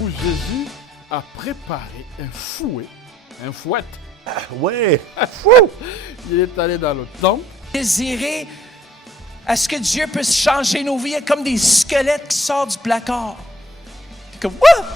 où Jésus a préparé un fouet, un fouet. Ouais, fou! Il est allé dans le temple. Désirer à ce que Dieu puisse changer nos vies comme des squelettes qui sortent du placard. C'est comme, what?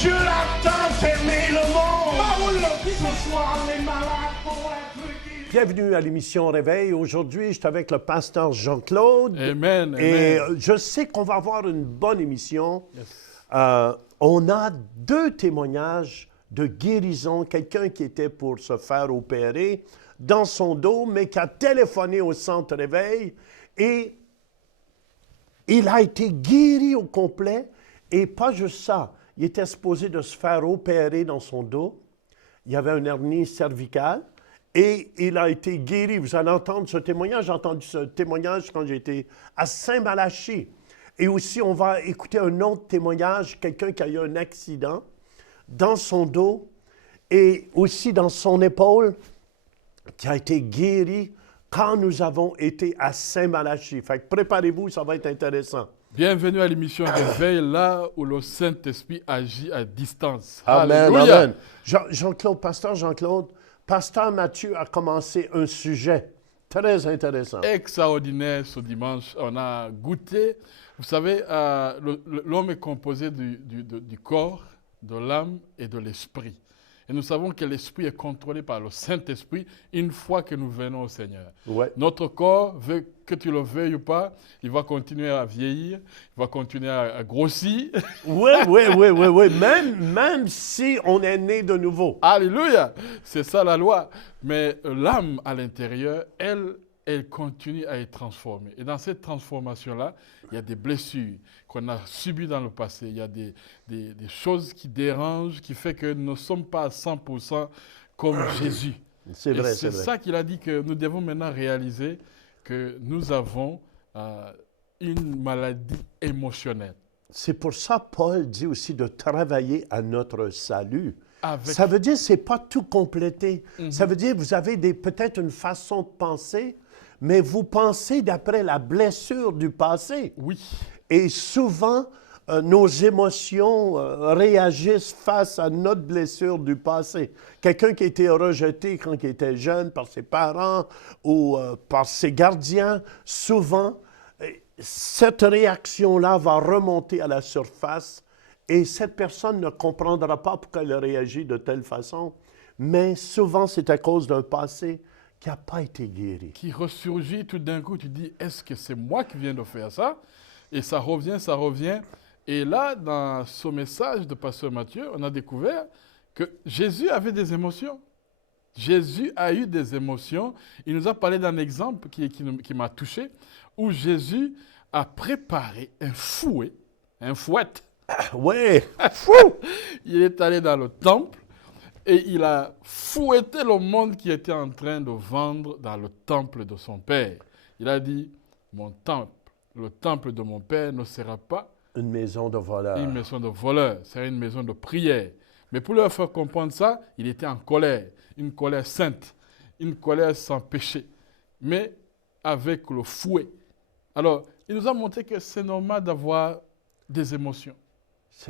Dieu a tant aimé le monde! Ce soir, les malades vont être guéris. Bienvenue à l'émission Réveil. Aujourd'hui, je suis avec le pasteur Jean-Claude. Amen, Et amen. je sais qu'on va avoir une bonne émission. Yes. On a 2 témoignages de guérison. Quelqu'un qui était pour se faire opérer dans son dos, mais qui a téléphoné au centre Réveil et il a été guéri au complet. Et pas juste ça, il était supposé de se faire opérer dans son dos. Il y avait une hernie cervicale et il a été guéri. Vous allez entendre ce témoignage. J'ai entendu ce témoignage quand j'étais à Saint-Malachie. Et aussi, on va écouter un autre témoignage, quelqu'un qui a eu un accident dans son dos et aussi dans son épaule, qui a été guéri quand nous avons été à Saint-Malachie. Fait que préparez-vous, ça va être intéressant. Bienvenue à l'émission Réveil, là où le Saint-Esprit agit à distance. Amen, Alléluia. amen. Jean-Claude, pasteur Jean-Claude, pasteur Mathieu a commencé un sujet très intéressant. Extraordinaire ce dimanche. On a goûté. Vous savez, l'homme est composé du corps, de l'âme et de l'esprit. Et nous savons que l'esprit est contrôlé par le Saint-Esprit une fois que nous venons au Seigneur. Ouais. Notre corps, que tu le veuilles ou pas, il va continuer à vieillir, il va continuer à grossir. Oui. Même si on est né de nouveau. Alléluia! C'est ça la loi. Mais l'âme à l'intérieur, elle continue à être transformée. Et dans cette transformation-là, il y a des blessures qu'on a subies dans le passé. Il y a des choses qui dérangent, qui font que nous ne sommes pas à 100% comme Jésus. C'est Et vrai, c'est c'est vrai. ça qu'il a dit que nous devons maintenant réaliser que nous avons une maladie émotionnelle. C'est pour ça Paul dit aussi de travailler à notre salut. Avec- Ça veut dire que ce n'est pas tout complété. Ça veut dire que vous avez peut-être une façon de penser, mais vous pensez d'après la blessure du passé. Oui. Et souvent, nos émotions réagissent face à notre blessure du passé. Quelqu'un qui a été rejeté quand il était jeune par ses parents ou par ses gardiens, souvent, cette réaction-là va remonter à la surface et cette personne ne comprendra pas pourquoi elle réagit de telle façon, mais souvent, c'est à cause d'un passé qui n'a pas été guéri. Qui ressurgit tout d'un coup, tu dis, est-ce que c'est moi qui viens de faire ça? Et ça revient. Et là, dans ce message de Pasteur Mathieu, on a découvert que Jésus avait des émotions. Jésus a eu des émotions. Il nous a parlé d'un exemple qui m'a touché, où Jésus a préparé un fouet. Ouais, Il est allé dans le temple et il a fouetté le monde qui était en train de vendre dans le temple de son père. Il a dit, mon temple, le temple de mon père ne sera pas une maison de voleurs. une maison de voleurs, c'est une maison de prière. Mais pour leur faire comprendre ça, il était en colère, une colère sainte, une colère sans péché, mais avec le fouet. Alors, il nous a montré que c'est normal d'avoir des émotions.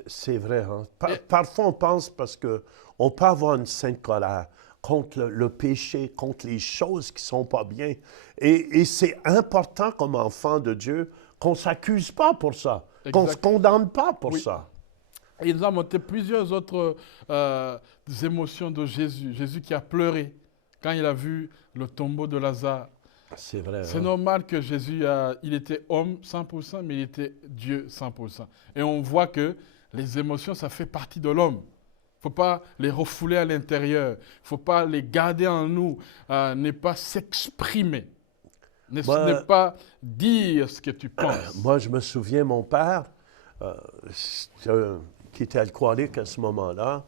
C'est vrai. Hein? Parfois, on pense parce qu'on peut avoir une sainte colère contre le péché, contre les choses qui ne sont pas bien. Et c'est important comme enfant de Dieu qu'on ne s'accuse pas pour ça, qu'on ne se Exact. condamne pas pour Oui. ça. Et il nous a montré plusieurs autres émotions de Jésus. Jésus qui a pleuré quand il a vu le tombeau de Lazare. C'est vrai. C'est hein? normal que Jésus, il était homme 100%, mais il était Dieu 100%. Et on voit que les émotions, ça fait partie de l'homme. Il ne faut pas les refouler à l'intérieur. Il ne faut pas les garder en nous. Ne pas s'exprimer. Ne pas dire ce que tu penses. Moi, je me souviens, mon père, qui était alcoolique à ce moment-là,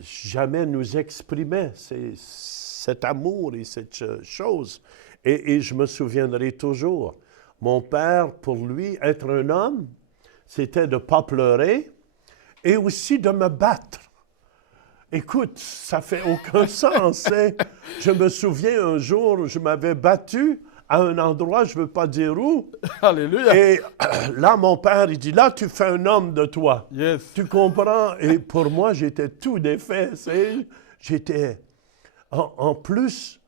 jamais nous exprimait cet amour et cette chose. Et je me souviendrai toujours, mon père, pour lui, être un homme, c'était de ne pas pleurer et aussi de me battre. Écoute, ça fait aucun sens. Hein? Je me souviens un jour, je m'avais battu à un endroit, je ne veux pas dire où. Alléluia. Et là, mon père, il dit, là, tu fais un homme de toi. Yes. Tu comprends? Et pour moi, j'étais tout défait. J'étais... En plus,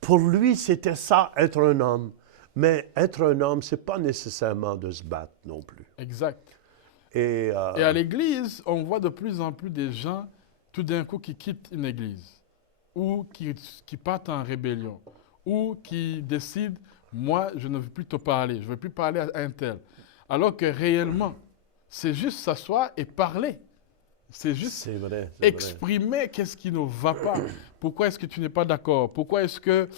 pour lui, c'était ça, être un homme. Mais être un homme, ce n'est pas nécessairement de se battre non plus. Exact. Et Et à l'église, on voit de plus en plus des gens, tout d'un coup, qui quittent une église, ou qui partent en rébellion, ou qui décident, moi, je ne veux plus te parler, je ne veux plus parler à un tel. Alors que réellement, c'est juste s'asseoir et parler. C'est juste c'est vrai. exprimer qu'est-ce qui ne va pas. Pourquoi est-ce que tu n'es pas d'accord? Pourquoi est-ce que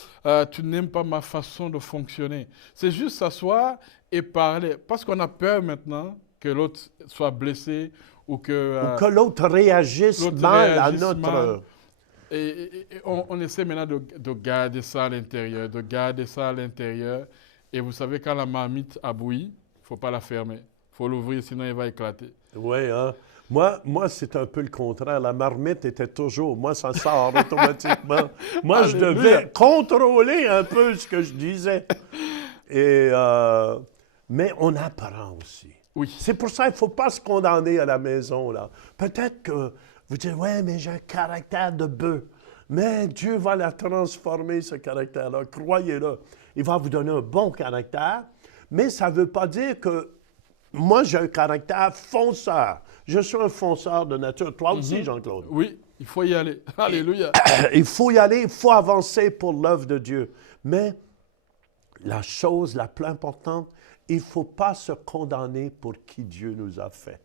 tu n'aimes pas ma façon de fonctionner? C'est juste s'asseoir et parler. Parce qu'on a peur maintenant que l'autre soit blessé ou que... Ou que l'autre réagisse mal à notre... mal. Et on essaie maintenant de garder ça à l'intérieur, de garder ça à l'intérieur. Et vous savez, quand la marmite a bouilli, il ne faut pas la fermer. Il faut l'ouvrir, sinon elle va éclater. Oui, hein? Moi, c'est un peu le contraire. La marmite était toujours... Moi, ça sort automatiquement. Moi, je devais contrôler un peu ce que je disais. Et, mais on apprend aussi. Oui. C'est pour ça qu'il ne faut pas se condamner à la maison, là. Peut-être que vous dites, ouais, mais j'ai un caractère de bœuf. Mais Dieu va la transformer, ce caractère-là. Croyez-le. Il va vous donner un bon caractère. Mais ça ne veut pas dire que moi, j'ai un caractère fonceur. Je suis un fonceur de nature. Toi aussi, Jean-Claude. Oui, il faut y aller. Alléluia. Il faut y aller, il faut avancer pour l'œuvre de Dieu. Mais la chose la plus importante, il ne faut pas se condamner pour qui Dieu nous a fait.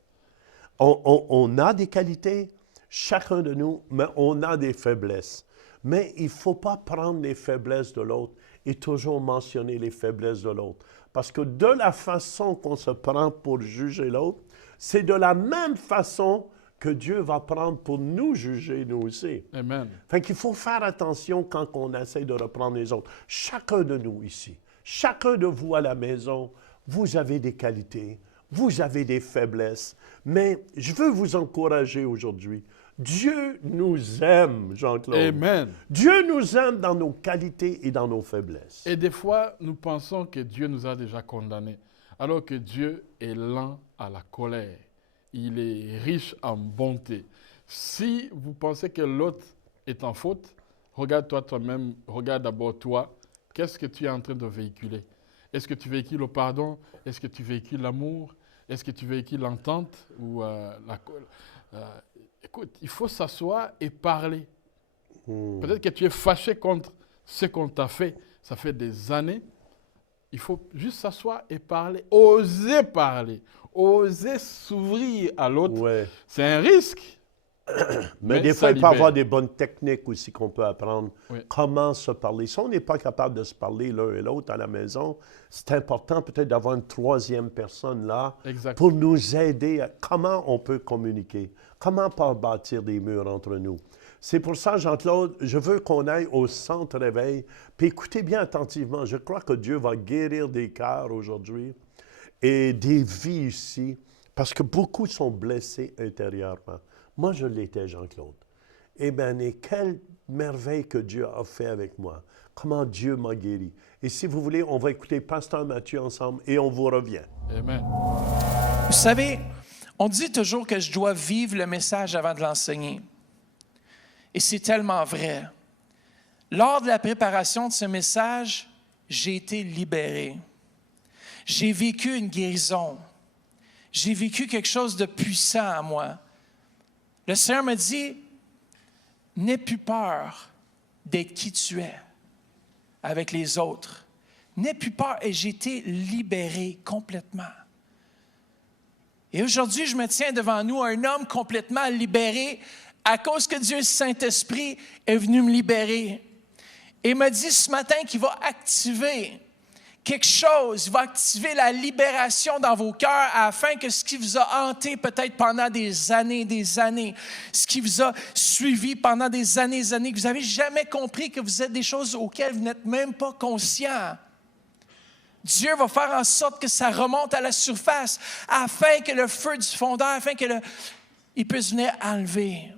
On a des qualités, chacun de nous, mais on a des faiblesses. Mais il ne faut pas prendre les faiblesses de l'autre et toujours mentionner les faiblesses de l'autre. Parce que de la façon qu'on se prend pour juger l'autre, c'est de la même façon que Dieu va prendre pour nous juger, nous aussi. Amen. Fait qu'il faut faire attention quand on essaie de reprendre les autres. Chacun de nous ici, chacun de vous à la maison, vous avez des qualités, vous avez des faiblesses, mais je veux vous encourager aujourd'hui. Dieu nous aime, Jean-Claude. Amen. Dieu nous aime dans nos qualités et dans nos faiblesses. Et des fois, nous pensons que Dieu nous a déjà condamnés, alors que Dieu est lent à la colère. Il est riche en bonté. Si vous pensez que l'autre est en faute, regarde-toi toi-même, regarde d'abord toi. Qu'est-ce que tu es en train de véhiculer? Est-ce que tu véhicules le pardon? Est-ce que tu véhicules l'amour? Est-ce que tu véhicules l'entente ou écoute, il faut s'asseoir et parler. Peut-être que tu es fâché contre ce qu'on t'a fait. Ça fait des années. Il faut juste s'asseoir et parler. Oser s'ouvrir à l'autre. Ouais. C'est un risque. Mais des fois, il peut y avoir des bonnes techniques aussi qu'on peut apprendre. Oui. Comment se parler. Si on n'est pas capable de se parler l'un et l'autre à la maison, c'est important peut-être d'avoir une troisième personne là Exact. pour nous aider à comment on peut communiquer, comment pas bâtir des murs entre nous. C'est pour ça, Jean-Claude, je veux qu'on aille au centre réveil. Puis écoutez bien attentivement, je crois que Dieu va guérir des cœurs aujourd'hui et des vies ici, parce que beaucoup sont blessés intérieurement. Moi, je l'étais, Jean-Claude. Eh bien, et quelle merveille que Dieu a fait avec moi. Comment Dieu m'a guéri. Et si vous voulez, on va écouter Pasteur Mathieu ensemble et on vous revient. Amen. Vous savez, on dit toujours que je dois vivre le message avant de l'enseigner. Et c'est tellement vrai. Lors de la préparation de ce message, j'ai été libéré. J'ai vécu une guérison. J'ai vécu quelque chose de puissant à moi. Le Seigneur me dit, n'aie plus peur d'être qui tu es avec les autres. N'aie plus peur. Et j'ai été libéré complètement. Et aujourd'hui, je me tiens devant nous, un homme complètement libéré à cause que Dieu, le Saint-Esprit, est venu me libérer. Et il m'a dit ce matin qu'il va activer quelque chose, il va activer la libération dans vos cœurs afin que ce qui vous a hanté peut-être pendant des années, ce qui vous a suivi pendant des années, que vous n'avez jamais compris que vous êtes des choses auxquelles vous n'êtes même pas conscient. Dieu va faire en sorte que ça remonte à la surface afin que le feu du fondeur, il puisse venir enlever.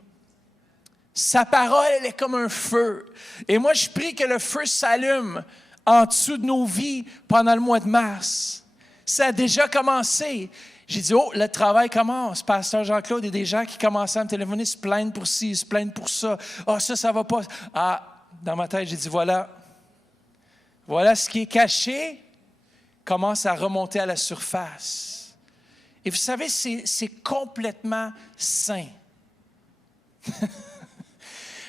Sa parole, elle est comme un feu. Et moi, je prie que le feu s'allume en dessous de nos vies pendant le mois de mars. Ça a déjà commencé. J'ai dit, oh, le travail commence. Pasteur Jean-Claude, il y a des gens qui commençaient à me téléphoner, se plaignent pour ci, se plaignent pour ça. Ah, ça va pas. Ah, dans ma tête, j'ai dit, voilà ce qui est caché commence à remonter à la surface. Et vous savez, c'est complètement sain.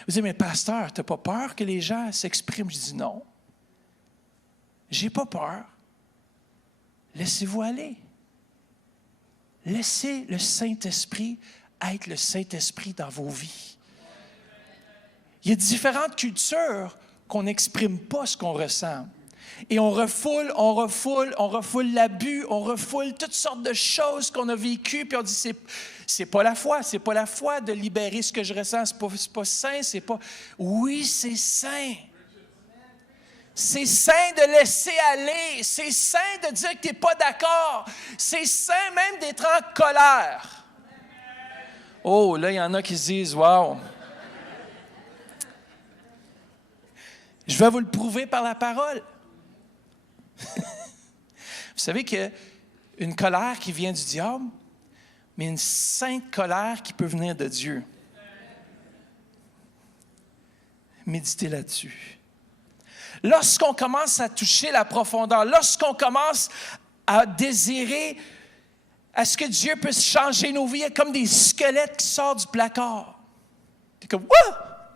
Vous dites, mais pasteur, tu n'as pas peur que les gens s'expriment? Je dis, non. J'ai pas peur. Laissez-vous aller. Laissez le Saint-Esprit être le Saint-Esprit dans vos vies. Il y a différentes cultures qu'on n'exprime pas ce qu'on ressent. Et on refoule l'abus, on refoule toutes sortes de choses qu'on a vécues, puis on dit, c'est pas la foi de libérer ce que je ressens, c'est pas sain, c'est pas... Oui, c'est sain. C'est sain de laisser aller. C'est sain de dire que tu n'es pas d'accord. C'est sain même d'être en colère. Oh, là, il y en a qui se disent, wow. Je vais vous le prouver par la parole. Vous savez qu'il y a une colère qui vient du diable, mais une sainte colère qui peut venir de Dieu. Méditez là-dessus. Lorsqu'on commence à toucher la profondeur, lorsqu'on commence à désirer à ce que Dieu puisse changer nos vies, il y a comme des squelettes qui sortent du placard. T'es comme, what?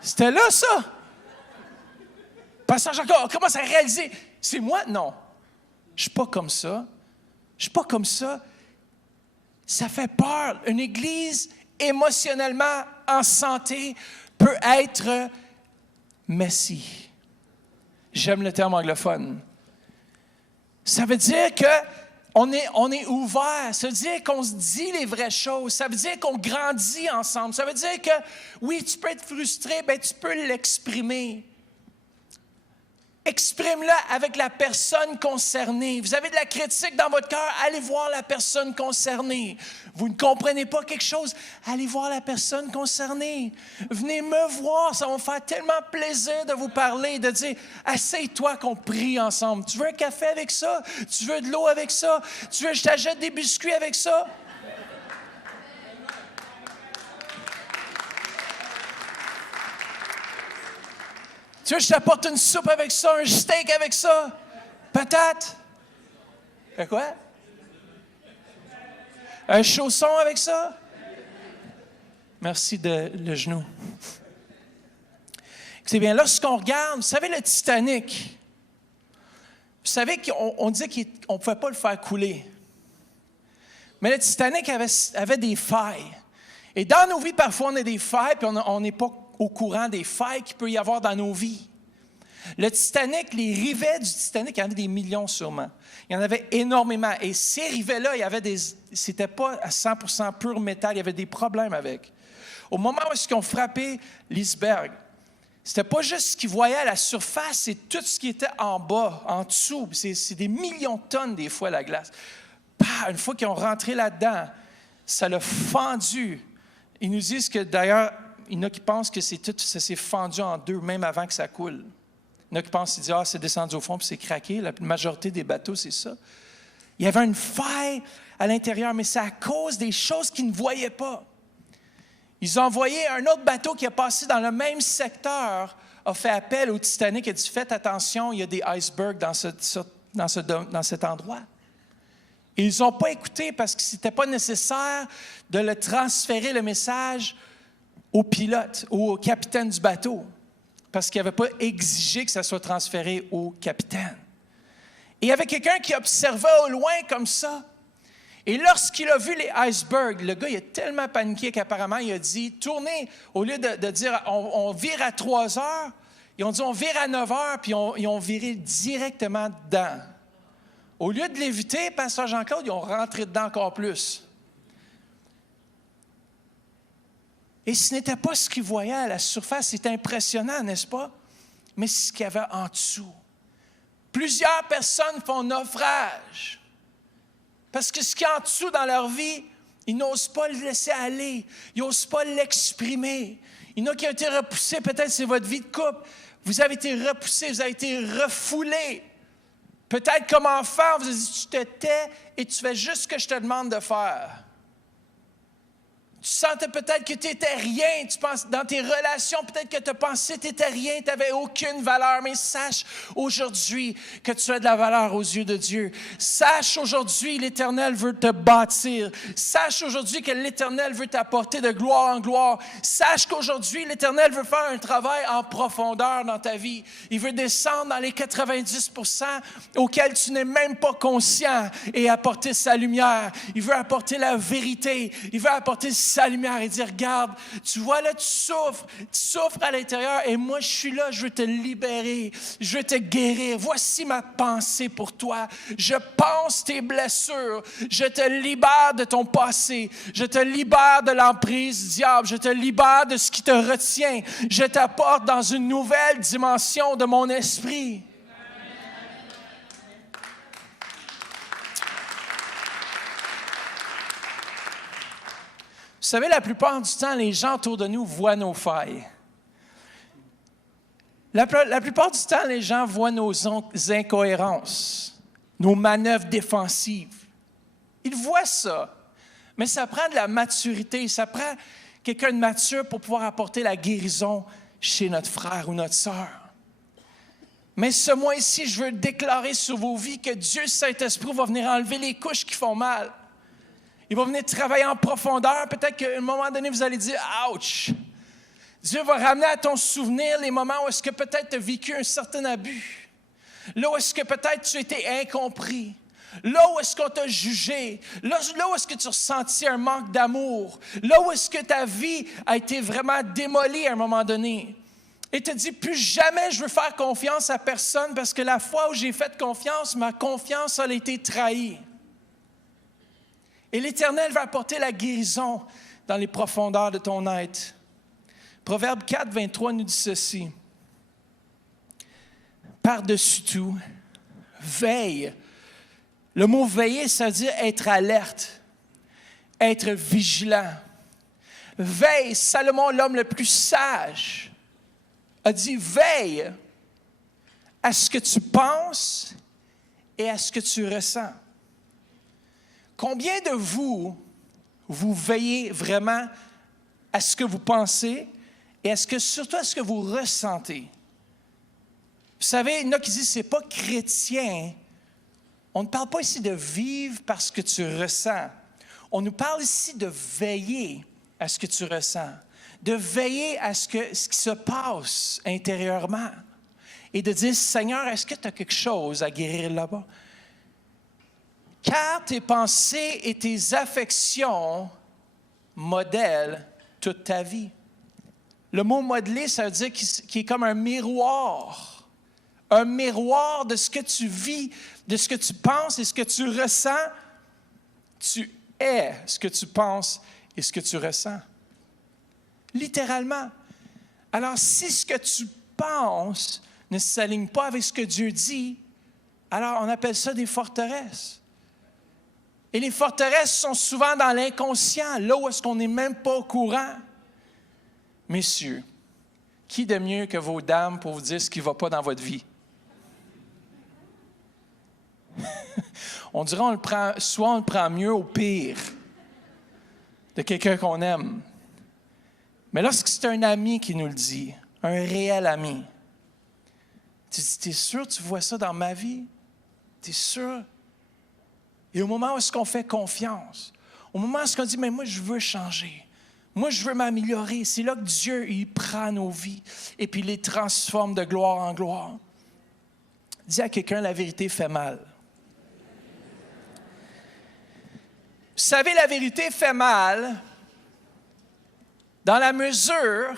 C'était là, ça? Pasteur Jean-Claude, on commence à réaliser, c'est moi? Non. Je ne suis pas comme ça. Je ne suis pas comme ça. Ça fait peur. Une église émotionnellement en santé peut être messy. J'aime le terme anglophone. Ça veut dire qu'on est ouvert. Ça veut dire qu'on se dit les vraies choses. Ça veut dire qu'on grandit ensemble. Ça veut dire que, oui, tu peux être frustré, bien, tu peux l'exprimer. Exprime-la avec la personne concernée. Vous avez de la critique dans votre cœur, allez voir la personne concernée. Vous ne comprenez pas quelque chose, allez voir la personne concernée. Venez me voir, ça va me faire tellement plaisir de vous parler, de dire, assieds-toi qu'on prie ensemble. Tu veux un café avec ça? Tu veux de l'eau avec ça? Tu veux que je t'achète des biscuits avec ça? Tu veux que je t'apporte une soupe avec ça, un steak avec ça? Patate? Quoi? Un chausson avec ça? Merci de le genou. C'est bien, lorsqu'on regarde, vous savez, le Titanic, vous savez qu'on dit qu'on ne pouvait pas le faire couler. Mais le Titanic avait des failles. Et dans nos vies, parfois, on a des failles, puis on n'est pas au courant des failles qu'il peut y avoir dans nos vies. Le Titanic, les rivets du Titanic, il y en avait des millions sûrement. Il y en avait énormément. Et ces rivets-là, c'était pas à 100% pur métal, il y avait des problèmes avec. Au moment où ils ont frappé l'iceberg, c'était pas juste ce qu'ils voyaient à la surface, c'est tout ce qui était en bas, en dessous. C'est des millions de tonnes des fois la glace. Une fois qu'ils ont rentré là-dedans, ça l'a fendu. Ils nous disent que d'ailleurs, il y en a qui pensent que ça s'est fendu en deux, même avant que ça coule. Il y en a qui pensent, ils disent, c'est descendu au fond puis c'est craqué. La majorité des bateaux, c'est ça. Il y avait une faille à l'intérieur, mais c'est à cause des choses qu'ils ne voyaient pas. Ils ont envoyé un autre bateau qui a passé dans le même secteur, a fait appel au Titanic, a dit, faites attention, il y a des icebergs dans cet endroit. Et ils n'ont pas écouté parce que ce n'était pas nécessaire de le transférer, le message, au pilote ou au capitaine du bateau, parce qu'il n'avait pas exigé que ça soit transféré au capitaine. Et il y avait quelqu'un qui observait au loin comme ça. Et lorsqu'il a vu les icebergs, le gars il a tellement paniqué qu'apparemment il a dit, tournez, au lieu de dire on vire à 3 heures, ils ont dit on vire à 9 heures, puis ils ont viré directement dedans. Au lieu de l'éviter, Pasteur Jean-Claude, ils ont rentré dedans encore plus. Et ce n'était pas ce qu'ils voyaient à la surface. C'est impressionnant, n'est-ce pas? Mais c'est ce qu'il y avait en dessous. Plusieurs personnes font naufrage. Parce que ce qu'il y a en dessous dans leur vie, Ils n'osent pas le laisser aller. Ils n'osent pas l'exprimer. Il y en a qui ont été repoussés, peut-être c'est votre vie de couple. Vous avez été repoussés, vous avez été refoulés. Peut-être comme enfant, vous avez dit, tu te tais et tu fais juste ce que je te demande de faire. Tu sentais peut-être que tu n'étais rien. Tu penses, dans tes relations, peut-être que tu as pensé que tu n'étais rien, tu n'avais aucune valeur. Mais sache aujourd'hui que tu as de la valeur aux yeux de Dieu. Sache aujourd'hui, l'Éternel veut te bâtir. Sache aujourd'hui que l'Éternel veut t'apporter de gloire en gloire. Sache qu'aujourd'hui, l'Éternel veut faire un travail en profondeur dans ta vie. Il veut descendre dans les 90% auxquels tu n'es même pas conscient et apporter sa lumière. Il veut apporter la vérité. Il veut apporter sa lumière et dire, regarde, tu vois là, tu souffres à l'intérieur et moi je suis là, je veux te libérer, je veux te guérir. Voici ma pensée pour toi. Je pense tes blessures, je te libère de ton passé, je te libère de l'emprise du diable, je te libère de ce qui te retient, je t'apporte dans une nouvelle dimension de mon esprit. Vous savez, la plupart du temps, les gens autour de nous voient nos failles. La plupart du temps, les gens voient nos incohérences, nos manœuvres défensives. Ils voient ça. Mais ça prend de la maturité, ça prend quelqu'un de mature pour pouvoir apporter la guérison chez notre frère ou notre sœur. Mais ce mois-ci, je veux déclarer sur vos vies que Dieu, Saint-Esprit, va venir enlever les couches qui font mal. Il va venir travailler en profondeur. Peut-être qu'à un moment donné, vous allez dire « Ouch! » Dieu va ramener à ton souvenir les moments où est-ce que peut-être tu as vécu un certain abus. Là où est-ce que peut-être tu as été incompris. Là où est-ce qu'on t'a jugé. Là où est-ce que tu as ressenti un manque d'amour. Là où est-ce que ta vie a été vraiment démolie à un moment donné. Et tu te dis « Plus jamais je veux faire confiance à personne parce que la fois où j'ai fait confiance, ma confiance a été trahie. » Et l'Éternel va apporter la guérison dans les profondeurs de ton être. Proverbe 4, 23 nous dit ceci. Par-dessus tout, veille. Le mot veiller, ça veut dire être alerte, être vigilant. Veille, Salomon, l'homme le plus sage, a dit veille à ce que tu penses et à ce que tu ressens. Combien de vous veillez vraiment à ce que vous pensez et surtout à ce que vous ressentez? Vous savez, il y en a qui disent, c'est pas chrétien. On ne parle pas ici de vivre parce que tu ressens. On nous parle ici de veiller à ce que tu ressens, de veiller à ce qui se passe intérieurement et de dire, Seigneur, est-ce que tu as quelque chose à guérir là-bas? Car tes pensées et tes affections modèlent toute ta vie. Le mot modeler, ça veut dire qu'il est comme un miroir. Un miroir de ce que tu vis, de ce que tu penses et ce que tu ressens. Tu es ce que tu penses et ce que tu ressens. Littéralement. Alors, si ce que tu penses ne s'aligne pas avec ce que Dieu dit, alors on appelle ça des forteresses. Et les forteresses sont souvent dans l'inconscient, là où est-ce qu'on n'est même pas au courant. Messieurs, qui de mieux que vos dames pour vous dire ce qui ne va pas dans votre vie? On dirait soit on le prend mieux au pire de quelqu'un qu'on aime. Mais lorsque c'est un ami qui nous le dit, un réel ami, tu dis, t'es sûr que tu vois ça dans ma vie? T'es sûr? Et au moment où est-ce qu'on fait confiance, au moment où est-ce qu'on dit, mais moi je veux changer, moi je veux m'améliorer, c'est là que Dieu, il prend nos vies et puis il les transforme de gloire en gloire. Dis à quelqu'un, la vérité fait mal. Vous savez, la vérité fait mal dans la mesure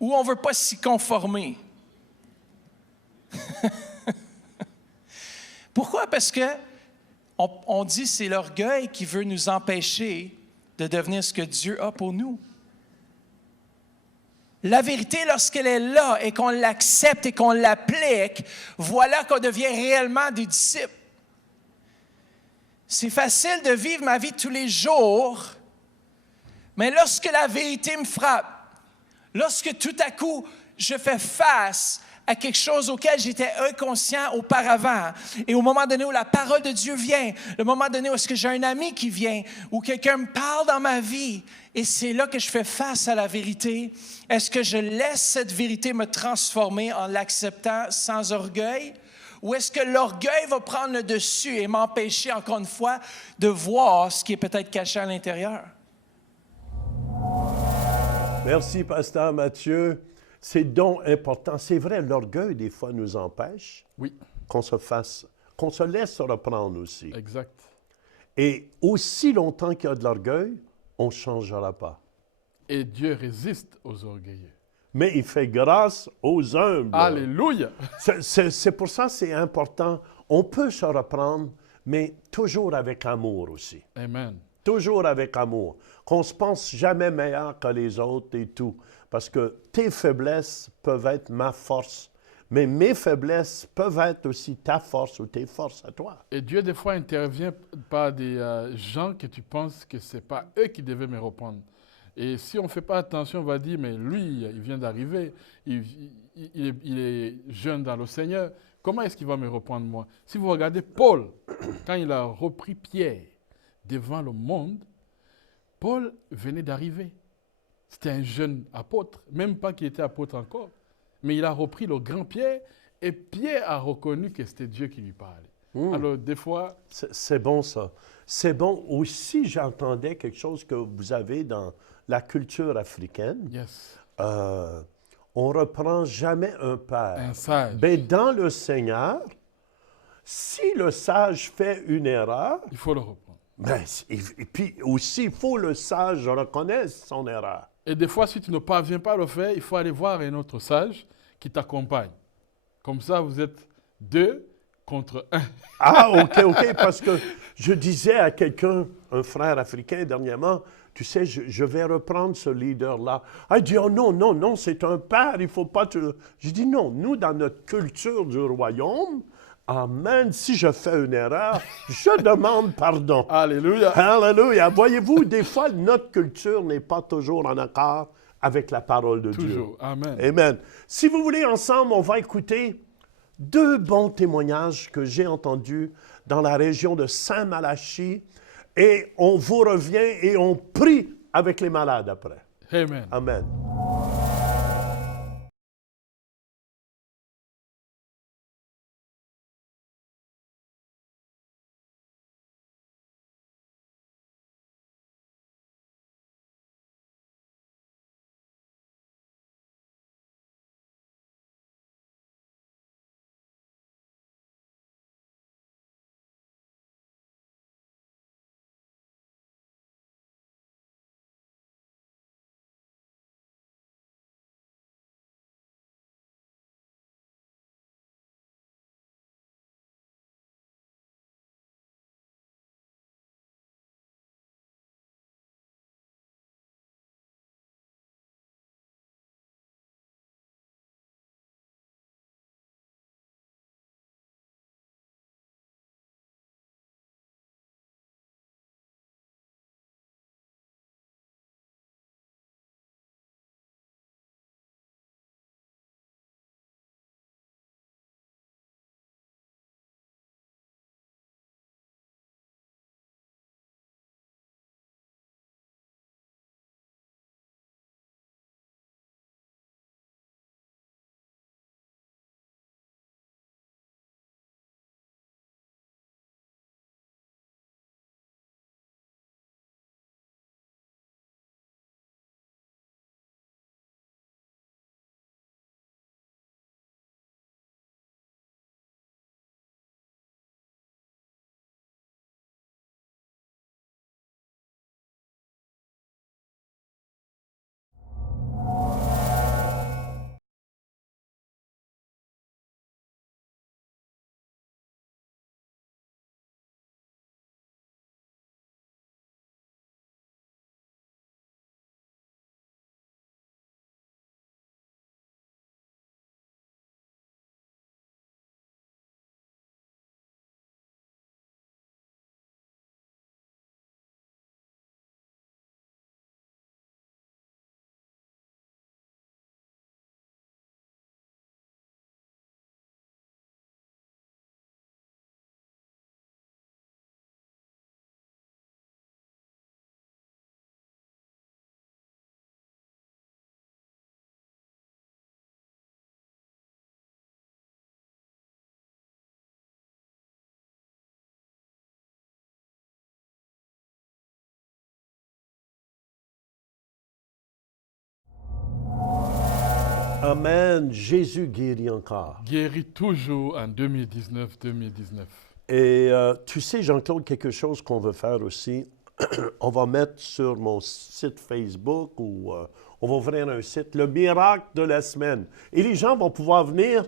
où on ne veut pas s'y conformer. Pourquoi? Parce que on dit que c'est l'orgueil qui veut nous empêcher de devenir ce que Dieu a pour nous. La vérité, lorsqu'elle est là et qu'on l'accepte et qu'on l'applique, voilà qu'on devient réellement des disciples. C'est facile de vivre ma vie tous les jours, mais lorsque la vérité me frappe, lorsque tout à coup je fais face à quelque chose auquel j'étais inconscient auparavant, et au moment donné où la parole de Dieu vient, le moment donné où est-ce que j'ai un ami qui vient, ou quelqu'un me parle dans ma vie, et c'est là que je fais face à la vérité, est-ce que je laisse cette vérité me transformer en l'acceptant sans orgueil? Ou est-ce que l'orgueil va prendre le dessus et m'empêcher, encore une fois, de voir ce qui est peut-être caché à l'intérieur? Merci, Pasteur Mathieu. C'est donc important. C'est vrai, l'orgueil, des fois, nous empêche Oui, qu'on se laisse reprendre aussi. exact. Et aussi longtemps qu'il y a de l'orgueil, on ne changera pas. Et Dieu résiste aux orgueilleux. Mais il fait grâce aux humbles. Alléluia! C'est pour ça que c'est important. On peut se reprendre, mais toujours avec amour aussi. Amen. Toujours avec amour. Qu'on se pense jamais meilleur que les autres et tout. Parce que tes faiblesses peuvent être ma force, mais mes faiblesses peuvent être aussi ta force ou tes forces à toi. Et Dieu, des fois, intervient par des gens que tu penses que ce n'est pas eux qui devaient me reprendre. Et si on ne fait pas attention, on va dire, mais lui, il vient d'arriver, il est jeune dans le Seigneur, comment est-ce qu'il va me reprendre moi? Si vous regardez Paul, quand il a repris Pierre devant le monde, Paul venait d'arriver. C'était un jeune apôtre, même pas qu'il était apôtre encore. Mais il a repris le grand Pierre et Pierre a reconnu que c'était Dieu qui lui parlait. Alors, des fois... C'est bon ça. C'est bon aussi, j'entendais quelque chose que vous avez dans la culture africaine. Yes. On ne reprend jamais un père. Un sage. Mais dans le Seigneur, si le sage fait une erreur, Il faut le reprendre. ben, et puis aussi, il faut que le sage reconnaisse son erreur. Et des fois, si tu ne parviens pas à le faire, il faut aller voir un autre sage qui t'accompagne. Comme ça, vous êtes 2 contre 1. Ah, OK, parce que je disais à quelqu'un, un frère africain dernièrement, tu sais, je vais reprendre ce leader-là. Ah, il dit, oh non, c'est un père, il ne faut pas... Je dis, non, nous, dans notre culture du royaume, amen, si je fais une erreur, je demande pardon. Alléluia. Alléluia. Voyez-vous, des fois, notre culture n'est pas toujours en accord avec la parole de Dieu. Toujours. Amen. Amen. Si vous voulez, ensemble, on va écouter 2 bons témoignages que j'ai entendus dans la région de Saint-Malachie. Et on vous revient et on prie avec les malades après. Amen. Amen. Amen. Jésus guérit encore. Guérit toujours en 2019. Et tu sais, Jean-Claude, quelque chose qu'on veut faire aussi, on va mettre sur mon site Facebook ou on va ouvrir un site, le miracle de la semaine. Et les gens vont pouvoir venir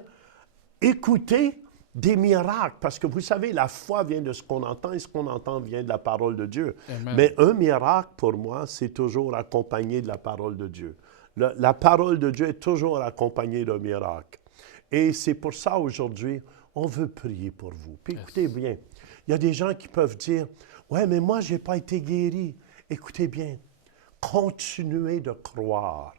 écouter des miracles, parce que vous savez, la foi vient de ce qu'on entend et ce qu'on entend vient de la parole de Dieu. Amen. Mais un miracle, pour moi, c'est toujours accompagné de la parole de Dieu. La parole de Dieu est toujours accompagnée d'un miracle. Et c'est pour ça, aujourd'hui, on veut prier pour vous. Puis écoutez bien, il y a des gens qui peuvent dire, « Ouais, mais moi, je n'ai pas été guéri. » Écoutez bien, continuez de croire.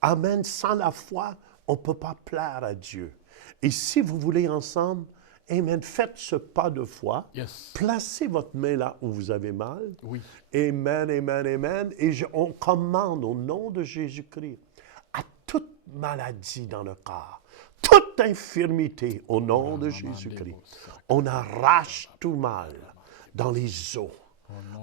Amen. Sans la foi, on ne peut pas plaire à Dieu. Et si vous voulez ensemble, amen, faites ce pas de foi. Yes. Placez votre main là où vous avez mal. Oui. Amen, amen, amen. Et on commande au nom de Jésus-Christ à toute maladie dans le corps, toute infirmité au nom de Jésus-Christ. On arrache tout mal dans les os.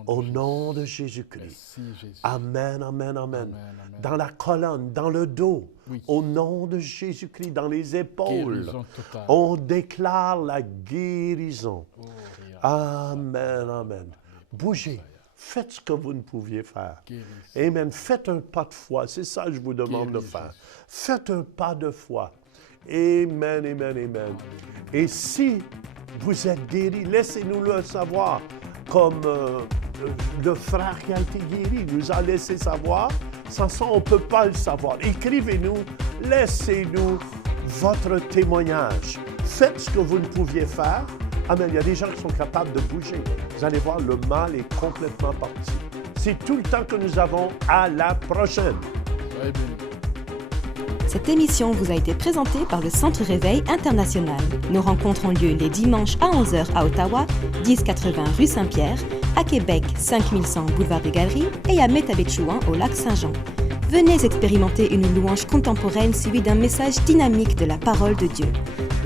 Au nom de Jésus-Christ. Merci, Jésus. Amen, amen, amen. Amen. Dans la colonne, dans le dos, Oui. au nom de Jésus-Christ, dans les épaules, Guérison totale. on déclare la guérison. Oh, regarde. Amen, amen. Bougez. Faites ce que vous ne pouviez faire. Guérison. Amen. Faites un pas de foi. C'est ça que je vous demande de Guéris, faire. Jésus. Faites un pas de foi. Amen, amen, amen. Et si vous êtes guéri, laissez-nous le savoir. Comme le frère qui a été guéri nous a laissé savoir. Sans ça, on ne peut pas le savoir. Écrivez-nous, laissez-nous votre témoignage. Faites ce que vous ne pouviez faire. Amen. Il y a des gens qui sont capables de bouger. Vous allez voir, le mal est complètement parti. C'est tout le temps que nous avons. À la prochaine. Soyez bénis. Cette émission vous a été présentée par le Centre Réveil International. Nos rencontres ont lieu les dimanches à 11h à Ottawa, 1080 rue Saint-Pierre, à Québec, 5100 boulevard des Galeries et à Métabetchouan au lac Saint-Jean. Venez expérimenter une louange contemporaine suivie d'un message dynamique de la parole de Dieu.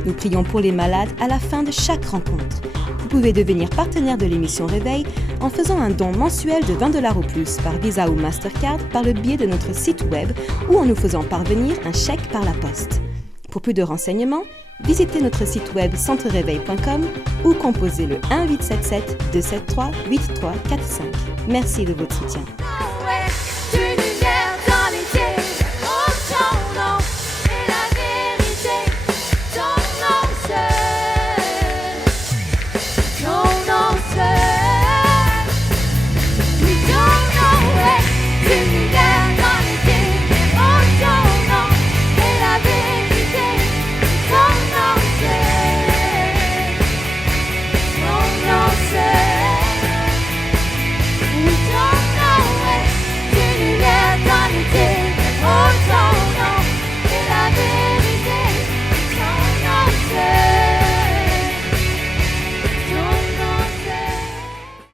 Nous prions pour les malades à la fin de chaque rencontre. Vous pouvez devenir partenaire de l'émission Réveil en faisant un don mensuel de 20$ ou plus par Visa ou Mastercard par le biais de notre site web ou en nous faisant parvenir un chèque par la poste. Pour plus de renseignements, visitez notre site web centreréveil.com ou composez le 1-877-273-8345. Merci de votre soutien.